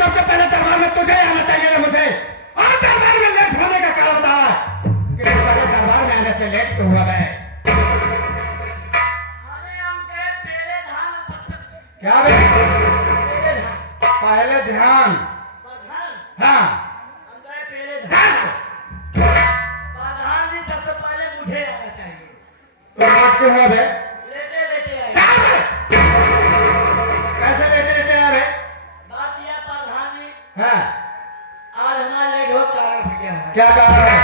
सबसे पहले दरबार में तुझे आना चाहिए मुझे, और दरबार में लेट होने का कारण बता कि सारे दरबार में आने से लेट क्यों हुआ है? अरे हम के पेड़े धान क्या बे? पेड़े धान पहले ध्यान। प्रधान हाँ हम कहे पेड़े धान प्रधान जी सबसे पहले मुझे आना चाहिए। तो बात क्यों हुआ बे? लेटे लेटे आए। कैसे लेटे लेटे आ रहे? बात यह प्रधान जी हाँ आज हमारा लेट हो कारण हो गया है। क्या कारण है?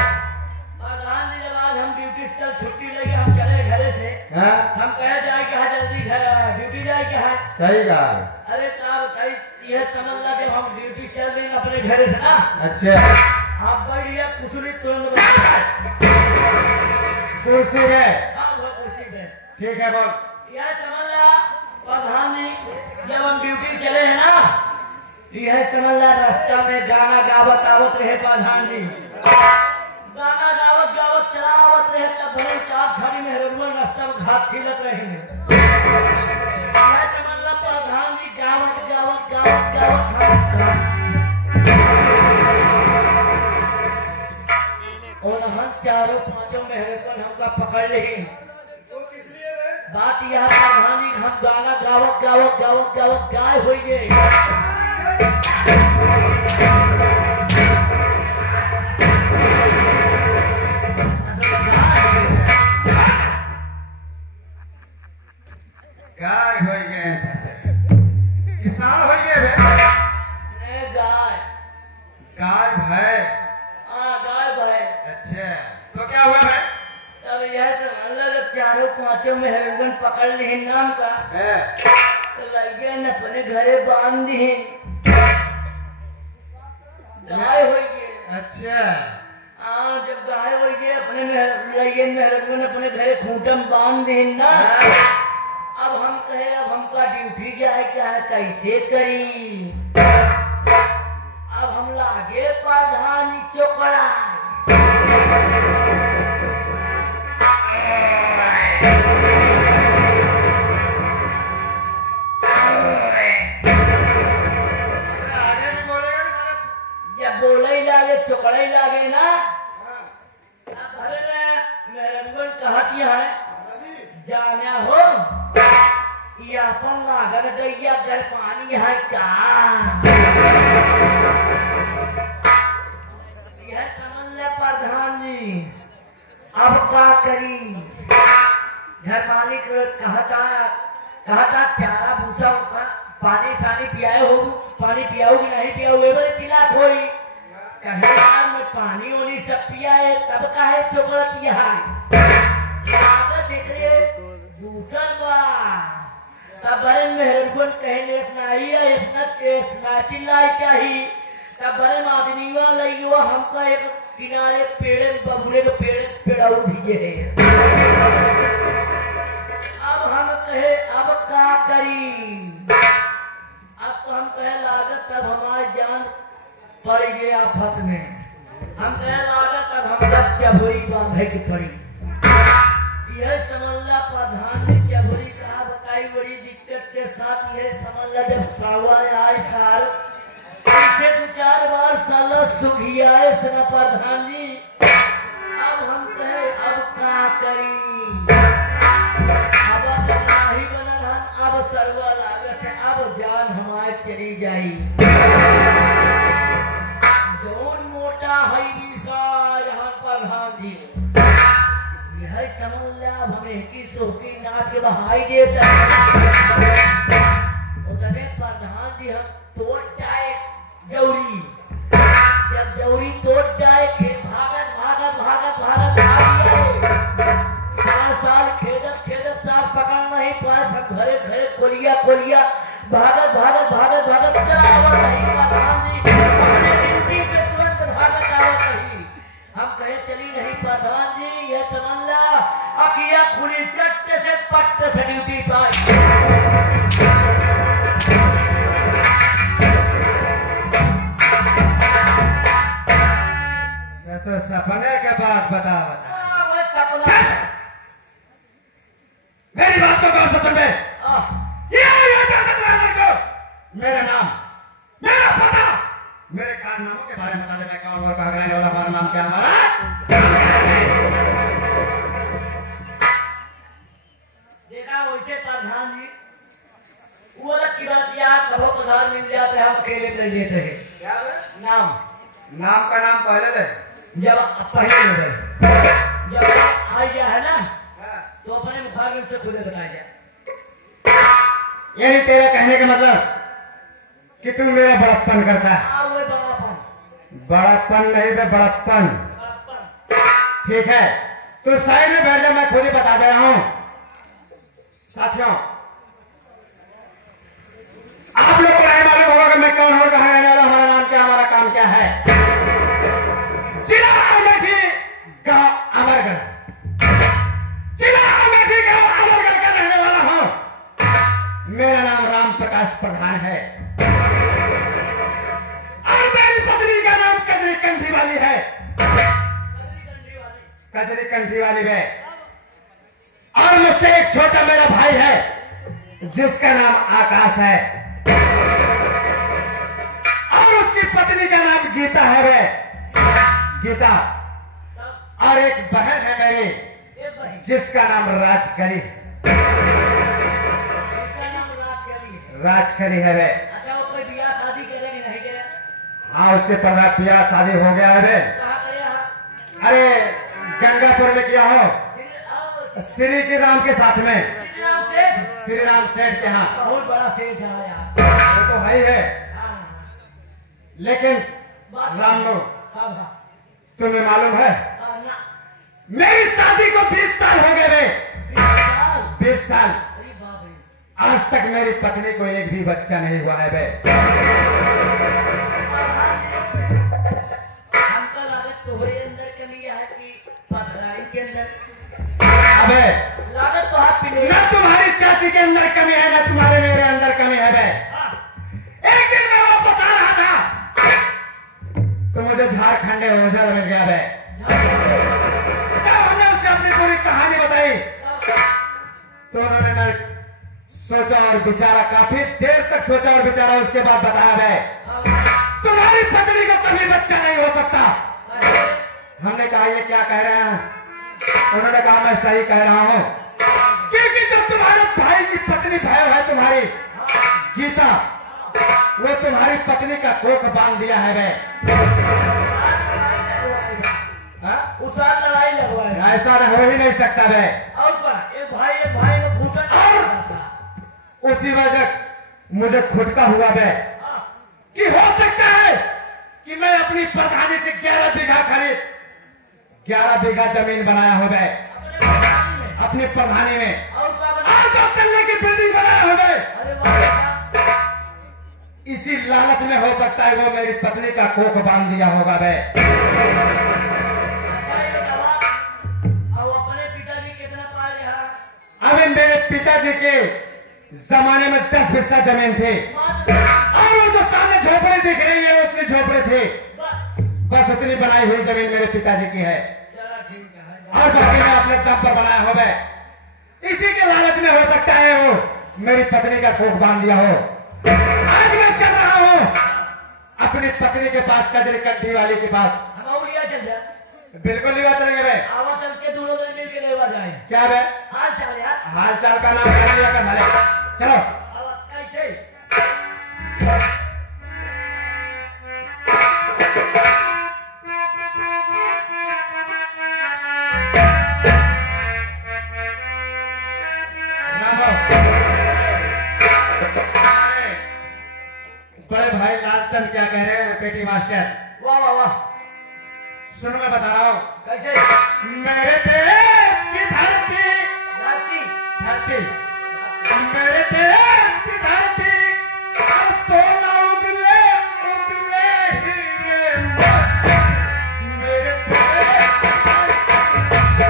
प्रधान जी जब आज हम ड्यूटी से कल छुट्टी लेके हम चले घरे से, हाँ हम कहे जाए कि हाँ जल्दी घर ड्यूटी जाए क्या है। सही कहा। अरे का बताई यह समझ ला जब हम ड्यूटी चल देंगे अपने घरे से ना, अच्छा आप बैठ गया कुसुली तुरंत कुर्सी में। हाँ वो कुर्सी पे ठीक है बोल। यह समझ ला प्रधान जी जब हम ड्यूटी चले हैं ना, यह समझ ला रास्ता में गाना गावत आवत रहे प्रधान जी, गाना गावत गावत चलावत रहे तब भले चार छड़ी में हरमुआ रास्ता में घाट छिलत रहे हैं। यह समझ ला प्रधान जी गावत गावत गावत गावत और हम चारों पांचों में हरमुआ हमका पकड़ ली। बात यह प्रधान जी हम गाना गावत गावत गावत गावत गाय हो गए। गाय हो गए, किसान हो गए बे? गाय गाय भय। हाँ गाय भाई। अच्छा तो क्या हुआ बे? तब यह समझ लो जब चारों पांचों में हरगन पकड़ ली नाम का तो लगे न अपने घरे बांध दी गाय हो गए। अच्छा हाँ जब गाय हो गए अपने लगे हरगन अपने घरे खूंटम बांध दी ना। अब हम कहे अब हमका ड्यूटी जाए क्या है कैसे करी। अब हम लागे प्रधान चोकड़ा जब बोले ही लागे चोकड़े ही लागे ना। अब अरे मेरे कहती है जाना हो ये अपन लागत दैया घर पानी है का। यह समझ ले प्रधान जी अब क्या करी। घर मालिक कहता चारा भूसा पानी सानी पियाए हो, पानी पियाऊ कि नहीं पियाऊ बड़े चिल्लात होई कहे मैं पानी ओनी सब पियाए तब काहे चोकलत है लागत एकरे दूसर बा। तब बड़े मेहरगुन कहने सुनाई है इतना सुनाती लाई चाहिए। तब बड़े आदमी वाला हमका एक किनारे पेड़ बबूरे के पेड़ाऊ दीजिए है। अब हम कहे अब क्या करी। अब तो हम कहे लागत तब हमारी जान पड़ गई आफत में। हम कहे लागत तब हमका चबूरी बांधे की पड़ी। यह समझला प्रधान ने चबूरी कहा बताई बड़ी दिक्कत के साथ। यह समझला जब सावा आए साल पीछे दो चार बार साला सुघियाए सना प्रधान जी। अब हम कहे अब क्या करी। अब नहीं बना रहा अब सरवा लागत है अब जान हमारे चली जाई। जौन मोटा है यहाँ प्रधान जी यह समझ लिया अब हमें की सोती नाच के बहाई देता उतने प्रधान जी हम तोड़ जाए जौरी। जब जौरी तोड़ जाए खेत भागत भागत भागत भागत भाग जाए साल खेदत खेदत साल पकड़ नहीं पाए सब घरे घरे कोलिया कोलिया भागत भागत भागत भागत चला आवत नहीं प्रधान जी अपने ड्यूटी पे तुरंत भागत आवत नहीं। हम कहे चली नहीं प्रधान जी यह समझ ला अकिया खुली चट्ट से पट्ट से ड्यूटी पाई। सपने के बाद बता वो सपना मेरी बात को गौर से सुन। ये मेरा नाम मेरा पता नामों के बारे में बता दे, मैं कौन और कहाँ रहने वाला, हमारा नाम क्या हमारा। देखा वैसे प्रधान जी वो अलग की बात, यार कभो प्रधान मिल जाते हम अकेले ले लेते हैं। क्या है? नाम नाम का नाम पहले ले। जब पहले ले गए, जब आ गया है ना हाँ। तो अपने मुखाग्र से खुदे बताया जाए। यही तेरे कहने का मतलब कि तू मेरा बड़प्पन करता है। वो बड़ापन, बड़प्पन नहीं बे, बड़प्पन। बड़ापन। ठीक है, तू साइड में बैठ जा, मैं खुद ही बता दे रहा हूं। साथियों, आप लोग को नहीं मालूम होगा कि मैं कौन हूं, कहां रहने वाला, हमारा नाम क्या, हमारा काम क्या है। जिला अमेठी, गांव अमरगढ़, जिला अमेठी, गांव अमरगढ़ का रहने वाला हूं। मेरा नाम राम प्रकाश प्रधान है और मेरी पत्नी का नाम कजरी कंठी वाली है। कजरी कंठी वाली है। और मुझसे एक छोटा मेरा भाई है जिसका नाम आकाश है और उसकी पत्नी का नाम गीता है वे, गीता। और एक बहन है मेरी जिसका नाम राजकरी, इसका नाम राजकरी। राजकरी है वे। अच्छा वो कोई बियाह शादी करे कि नहीं करे? हाँ, उसके पर्दा पिया शादी हो गया है वे। कहाँ करे आप? अरे गंगापुर में किया हो, श्री के राम के साथ में, श्रीराम सेठ। श्री राम सेठ के यहाँ। बहुत बड़ा सेठ है यार। वो तो है ही है, हाँ। लेकिन बात राम लोग, कब है? तुम्हें मालूम है ना मेरी शादी को 20 साल हो गए वे। 20 साल। 20 साल। अरे बाप रे। आज तक मेरी पत्नी को एक भी बच्चा नहीं हुआ है वे। हमको लागत तोहरे अंदर कमी है कि पधराई के अंदर? अबे लागत तो आप पीने। न तुम्हारी चाची के अंदर कमी है, न तुम्हारे मेरे अंदर कमी है वे। एक दिन मैं वापस आ रहा था तो मुझे झारखंड औषध मिल गया वे। जब हमने उससे अपनी पूरी कहानी बताई तो उन्होंने न सोचा और विचारा, काफी देर तक सोचा और विचारा, उसके बाद बताया वे तुम्हारी पत्नी को कभी बच्चा नहीं हो सकता। हमने कहा ये क्या कह रहे हैं? उन्होंने कहा मैं सही कह रहा हूं, क्योंकि जब तुम्हारे भाई की पत्नी भय है तुम्हारी गीता, वो तुम्हारी पत्नी का कोख बांध दिया है वे। उस साल लड़ाई लगवाए। ऐसा हो ही नहीं सकता वे। और क्या? एक भाई ने घूटन और उसी वजह मुझे खुटका हुआ वे कि हो सकता है कि मैं अपनी प्रधानी से 11 बीघा खरीद, 11 बीघा जमीन बनाया हो गए अपनी प्रधानी में, और और 2 तल्ले की बिल्डिंग बनाया हो गए। अरे वाह। इसी लालच में हो सकता है वो मेरी पत्नी का कोख बांध दिया होगा वे। और अपने पिताजी कितना पा रहे? अभी मेरे पिताजी के जमाने में 10 बिस्सा जमीन थी और वो जो सामने झोपड़ी दिख रही है वो उतनी झोपड़ी थी, बस उतनी बनाई हुई जमीन मेरे पिताजी की है। चलो ठीक है। और बाकी मैं अपने दम पर बनाया हो गए। इसी के लालच में हो सकता है वो मेरी पत्नी का कोख बांध दिया हो। आज मैं चल रहा हूँ अपनी पत्नी के पास, कजरी कंठी वाली के पास। हम और लिया चल जाए। बिल्कुल लेवा चलेंगे बे। आवा चल के दोनों जने मिल के लेवा जाए। क्या बे? हाल चाल यार। हाल चाल का नाम कर लिया कर साले। चलो। आवा कैसे? बड़े भाई लालचंद क्या कह रहे हैं पेटी मास्टर? वाह वाह वाह। सुनो मैं बता रहा हूँ। कैसे? मेरे देश की धरती, धरती धरती, मेरे देश की धरती, और सोना उगले उगले हीरे मोती, मेरे देश की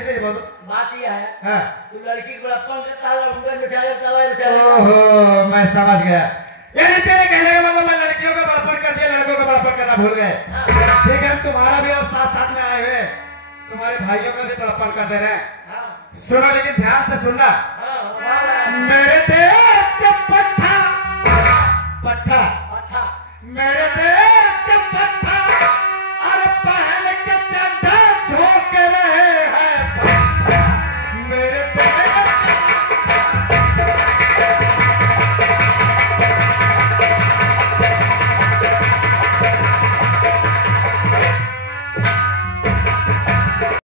इसलिए बोलो। बात यह है, हाँ। तू लड़की को बड़प्पन करता है और उनके बेचारे ओहो, मैं समझ गया। यानी तेरे कहने का मतलब मैं लड़कियों का बड़प्पन कर दिया, लड़कों का बड़प्पन करना भूल गए। ठीक है, हम तुम्हारा भी और साथ साथ में आए हुए तुम्हारे भाइयों का भी बड़प्पन कर दे रहे हैं। सुनो, लेकिन ध्यान से सुनना। मेरे देश के पट्ठा, पट्ठा, मेरे देश